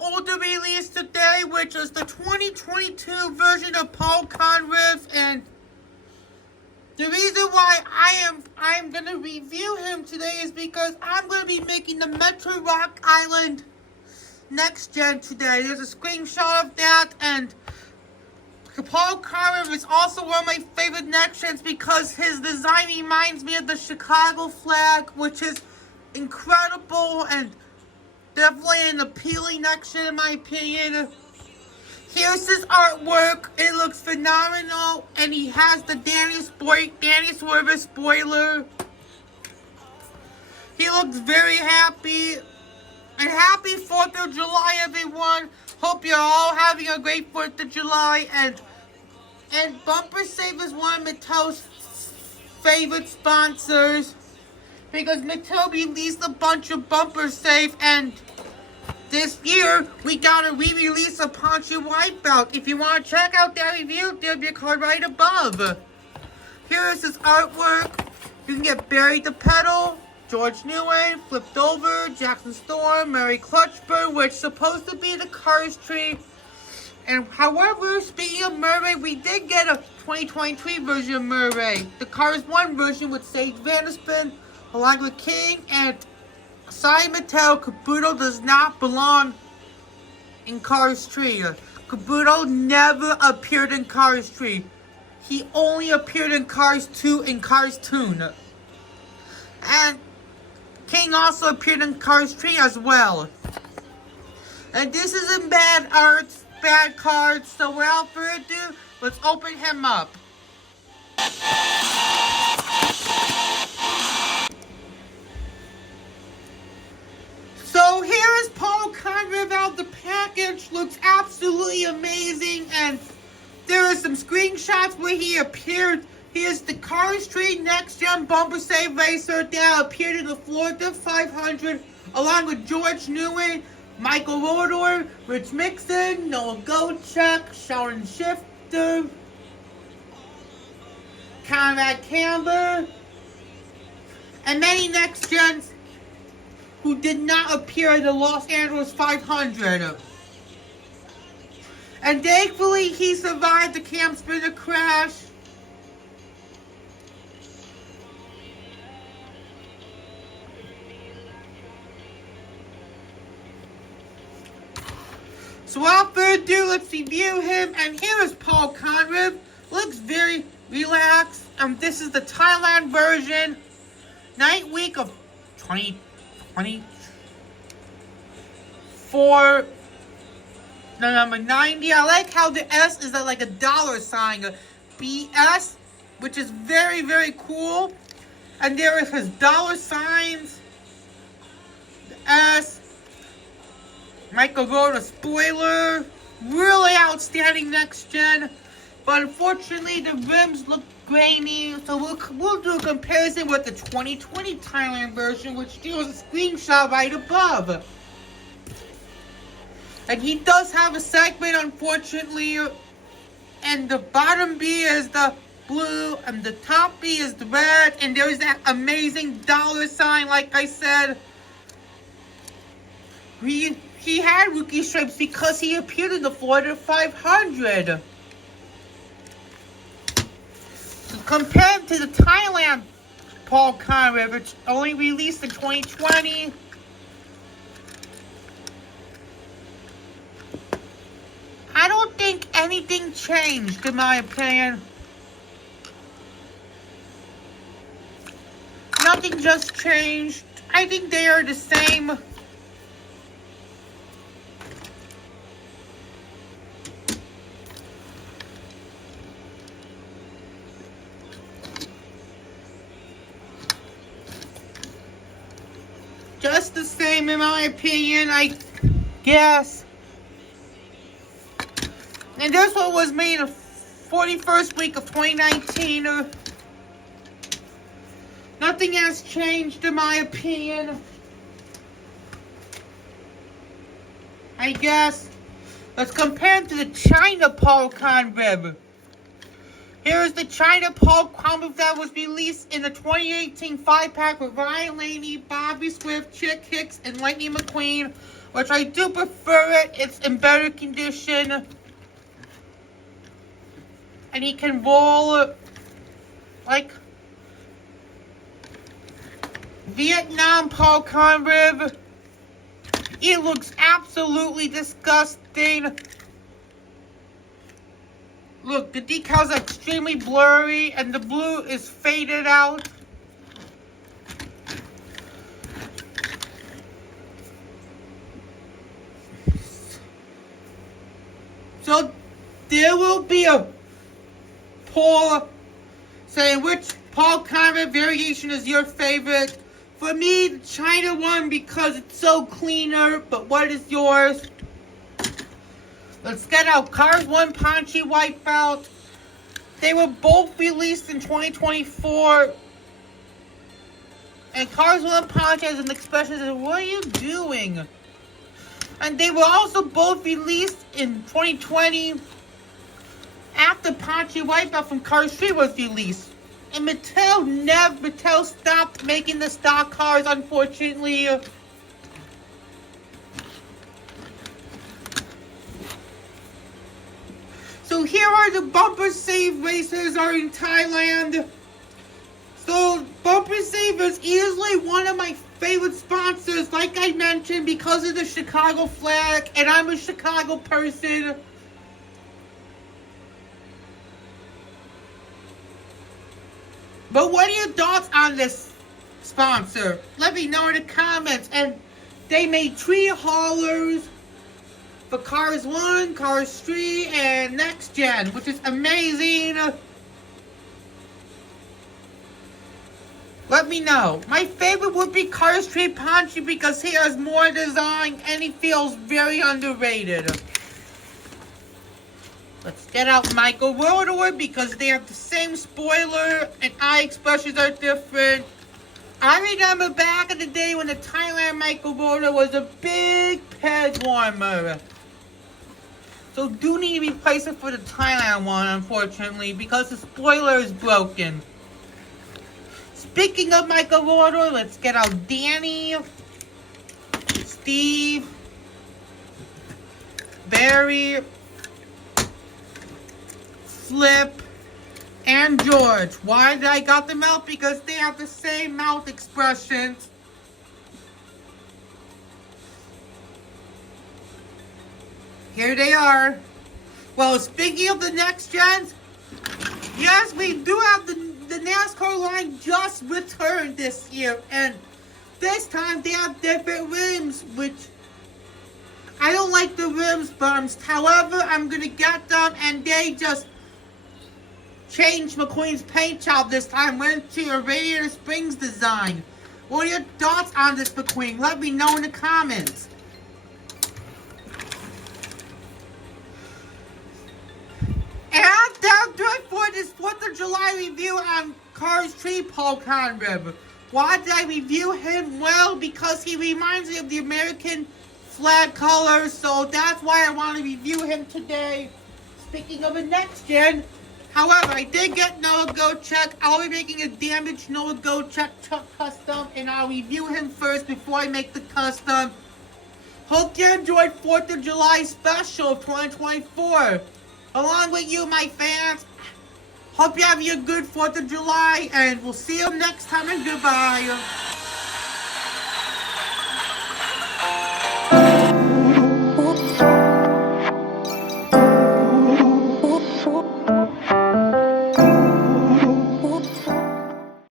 older release today, which is the 2022 version of Conrev, and the reason why I am gonna review him today is because I'm gonna be making the Metro Rock Island next gen today. There's a screenshot of that, and Paul Conrev is also one of my favorite next gens because his design reminds me of the Chicago flag, which is incredible and definitely an appealing next gen in my opinion. Here's his artwork. It looks phenomenal, and he has the Danny Swerve spoiler. He looks very happy. And happy 4th of July, everyone. Hope you're all having a great 4th of July. And Bumper Save is one of Mattel's favorite sponsors, because Mattel released a bunch of Bumper Save, and this year we got a re-release of Ponchy Wipeout. If you want to check out that review, there'll be a card right above. Here is his artwork. You can get Barry the Pedal, George Newey, Flipped Over, Jackson Storm, Mary Clutchburn, which is supposed to be the Cars tree. And however, speaking of Murray, we did get a 2023 version of Murray. The Cars 1 version with Sage Vanderspin, along with King, and sorry Mattel, Kabuto does not belong in Cars 3. Kabuto never appeared in Cars 3. He only appeared in Cars 2 and Cars Toon. And King also appeared in Cars 3 as well. And this isn't bad art, bad cards, so without further ado, let's open him up. So here is Paul Conrev out of the package. Looks absolutely amazing, and there are some screenshots where he appeared. Here's the Cars tree Next Gen Bumper Save Racer that appeared in the Florida 500, along with George Newey, Michael Rodor, Rich Mixon, Noah Goldchuck, Sheldon Shifter, Conrad Campbell, and many Next Gens who did not appear in the Los Angeles 500. And thankfully, he survived the Cam Spinner crash. So without further ado, let's review him. And here is Paul Conrev. Looks very relaxed. This is the Thailand version. Night week of 2024. The number 90. I like how the S is like a dollar sign. A BS, which is very, very cool. And there is his dollar signs. The S. Michael Rhoda spoiler. Really outstanding next gen. But unfortunately, the rims look grainy. So we'll do a comparison with the 2020 Thailand version, which deals a screenshot right above. And he does have a segment, unfortunately. And the bottom B is the blue, and the top B is the red. And there's that amazing dollar sign, like I said. He had rookie stripes because he appeared in the Florida 500. So compared to the Thailand Paul Conrev, which only released in 2020. I don't think anything changed, in my opinion. Nothing just changed. I think they are the same. Just the same, in my opinion, I guess. And this one was made the 41st week of 2019. Nothing has changed, in my opinion. I guess. Let's compare it to the China Paul Conrev. Here's the China Paul Conrev that was released in the 2018 5-pack with Ryan Laney, Bobby Swift, Chick Hicks, and Lightning McQueen, which I do prefer it. It's in better condition. And he can roll like Vietnam Paul Conrev. It looks absolutely disgusting. Look, the decals are extremely blurry and the blue is faded out. So there will be a poll saying which Paul Conrad variation is your favorite. For me, the China one because it's so cleaner, but what is yours? Let's get out Cars 1 Ponchy Wipeout. They were both released in 2024. And Cars 1 Ponchy has an expression that says, what are you doing? And they were also both released in 2020 after Ponchy Wipeout from Cars 3 was released. And Mattel stopped making the stock cars, unfortunately. So here are the Bumper Save racers are in Thailand. So Bumper Save is easily one of my favorite sponsors, like I mentioned, because of the Chicago flag, and I'm a Chicago person. But what are your thoughts on this sponsor? Let me know in the comments. And they made tree haulers for Cars 1, Cars 3, and Next Gen, which is amazing. Let me know. My favorite would be Cars 3 Ponchy because he has more design and he feels very underrated. Let's get out Michael Rotor because they have the same spoiler and eye expressions are different. I remember back in the day when the Thailand Michael Rotor was a big peg warmer. So do need to replace it for the Thailand one, unfortunately, because the spoiler is broken. Speaking of Michael Rotor, let's get out Danny, Steve, Barry, Flip, and George. Why did I got them out? Because they have the same mouth expressions. Here they are. Well, speaking of the next gens, yes, we do have the NASCAR line just returned this year. And this time they have different rims, which I don't like the rims bumps. However, I'm going to get them and they just changed McQueen's paint job this time. Went to a Radiator Springs design. What are your thoughts on this, McQueen? Let me know in the comments. And that'll do it for this 4th of July review on Cars 3 Paul Conrev. Why did I review him? Well, because he reminds me of the American flag colors, so that's why I want to review him today. Speaking of the next gen, however, I did get Noah Go Check. I'll be making a damaged Noah Go Check truck custom, and I'll review him first before I make the custom. Hope you enjoyed 4th of July special of 2024. Along with you, my fans. Hope you have a good 4th of July, and we'll see you next time, and goodbye.